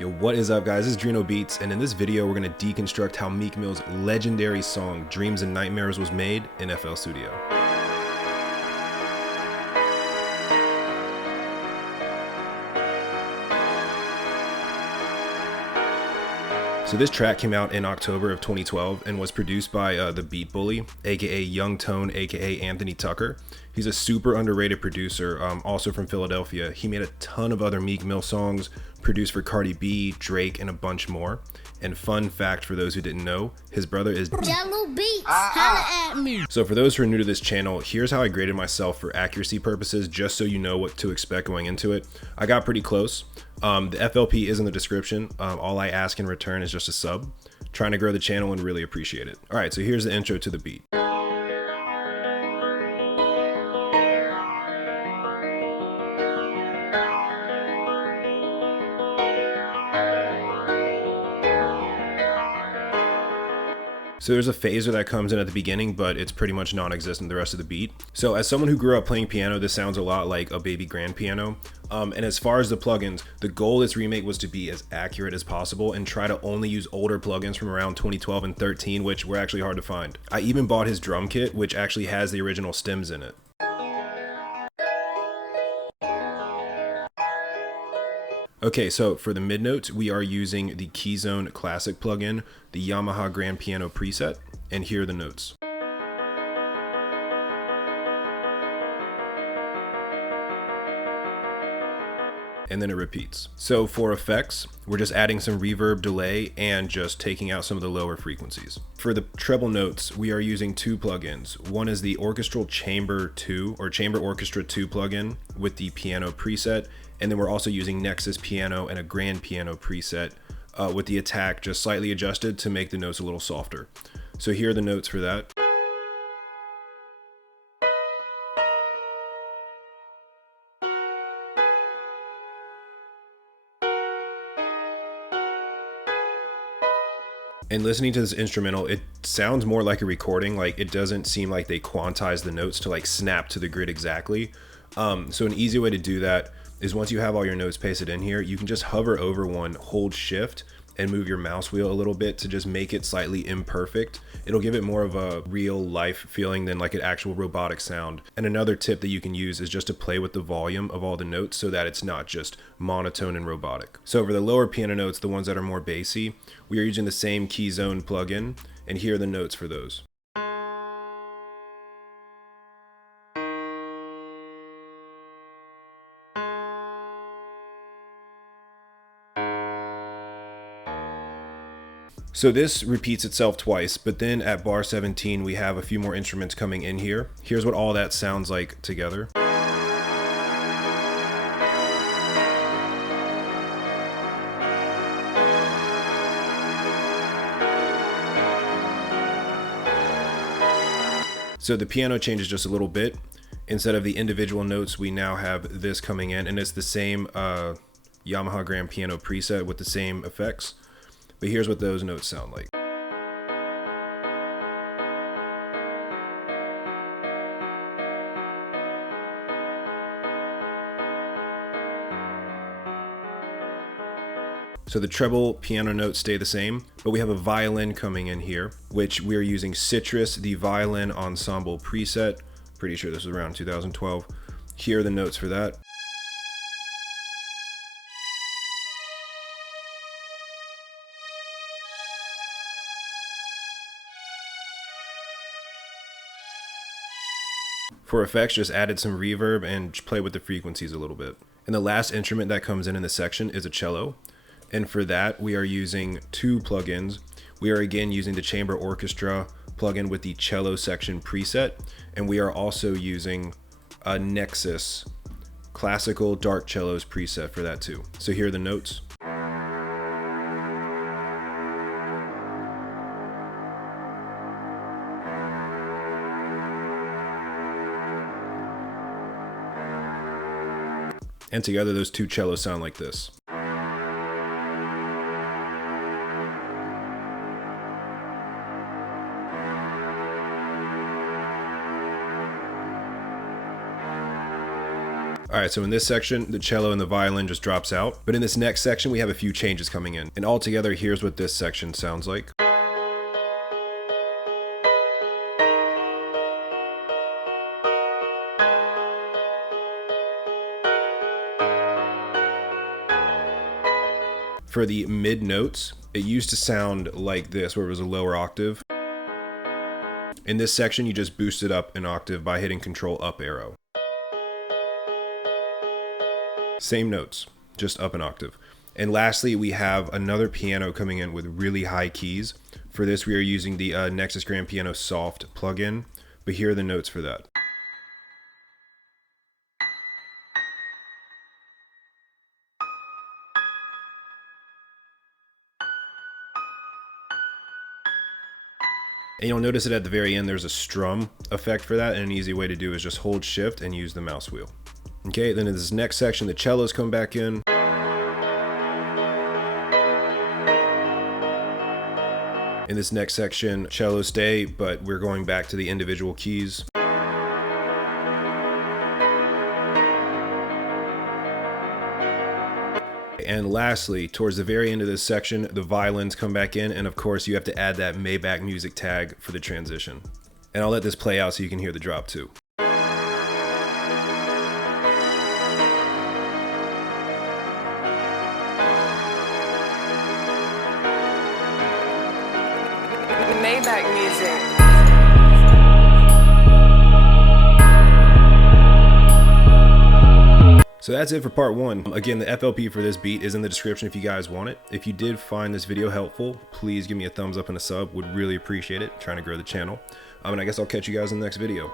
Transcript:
Yo, what is up, guys? This is Drino Beats, and in this video we're going to deconstruct how Meek Mill's legendary song Dreams and Nightmares was made in FL Studio. So this track came out in October of 2012 and was produced by the Beat Bully, aka Young Tone, aka Anthony Tucker. He's a super underrated producer, also from Philadelphia. He made a ton of other Meek Mill songs, produced for Cardi B, Drake, and a bunch more. And fun fact for those who didn't know, his brother is Jello Beats, holla at me. So for those who are new to this channel, here's how I graded myself for accuracy purposes, just so you know what to expect going into it. I got pretty close. The FLP is in the description. All I ask in return is just a sub. Trying to grow the channel and really appreciate it. All right, so here's the intro to the beat. So there's a phaser that comes in at the beginning, but it's pretty much non-existent the rest of the beat. So as someone who grew up playing piano, this sounds a lot like a baby grand piano. And as far as the plugins, the goal of this remake was to be as accurate as possible and try to only use older plugins from around 2012 and 13, which were actually hard to find. I even bought his drum kit, which actually has the original stems in it. Okay, so for the mid notes, we are using the Keyzone Classic plugin, the Yamaha Grand Piano preset, and here are the notes. And then it repeats. So for effects, we're just adding some reverb, delay, and just taking out some of the lower frequencies. For the treble notes, we are using two plugins. One is the Orchestral Chamber 2 or Chamber Orchestra 2 plugin with the piano preset. And then we're also using Nexus Piano and a Grand Piano preset with the attack just slightly adjusted to make the notes a little softer. So here are the notes for that. And listening to this instrumental, it sounds more like a recording. Like, it doesn't seem like they quantize the notes to like snap to the grid exactly. So an easy way to do that is once you have all your notes pasted in here, you can just hover over one, hold shift, and move your mouse wheel a little bit to just make it slightly imperfect. It'll give it more of a real life feeling than like an actual robotic sound. And another tip that you can use is just to play with the volume of all the notes so that it's not just monotone and robotic. So for the lower piano notes, the ones that are more bassy, we are using the same Keyzone plugin, and here are the notes for those. So this repeats itself twice, but then at bar 17, we have a few more instruments coming in here. Here's what all that sounds like together. So the piano changes just a little bit. Instead of the individual notes, we now have this coming in, and it's the same Yamaha Grand Piano preset with the same effects. But here's what those notes sound like. So the treble piano notes stay the same, but we have a violin coming in here, which we're using Citrus, the Violin Ensemble preset. Pretty sure this was around 2012. Here are the notes for that. For effects, just added some reverb and play with the frequencies a little bit. And the last instrument that comes in this section is a cello. And for that, we are using two plugins. We are again using the Chamber Orchestra plugin with the cello section preset. And we are also using a Nexus classical dark cellos preset for that too. So here are the notes. And together, those two cellos sound like this. All right, so in this section, the cello and the violin just drops out. But in this next section, we have a few changes coming in. And altogether, here's what this section sounds like. For the mid notes, it used to sound like this, where it was a lower octave. In this section, you just boost it up an octave by hitting Control up arrow. Same notes, just up an octave. And lastly, we have another piano coming in with really high keys. For this, we are using the Nexus Grand Piano Soft plugin, but here are the notes for that. And you'll notice that at the very end, there's a strum effect for that, and an easy way to do is just hold shift and use the mouse wheel. Okay, then in this next section, the cellos come back in. In this next section, cellos stay, but we're going back to the individual keys. And lastly, towards the very end of this section, the violins come back in, and of course you have to add that Maybach music tag for the transition. And I'll let this play out so you can hear the drop too. The Maybach music. So that's it for part one. Again, the FLP for this beat is in the description if you guys want it. If you did find this video helpful, please give me a thumbs up and a sub. Would really appreciate it. Trying to grow the channel. And I guess I'll catch you guys in the next video.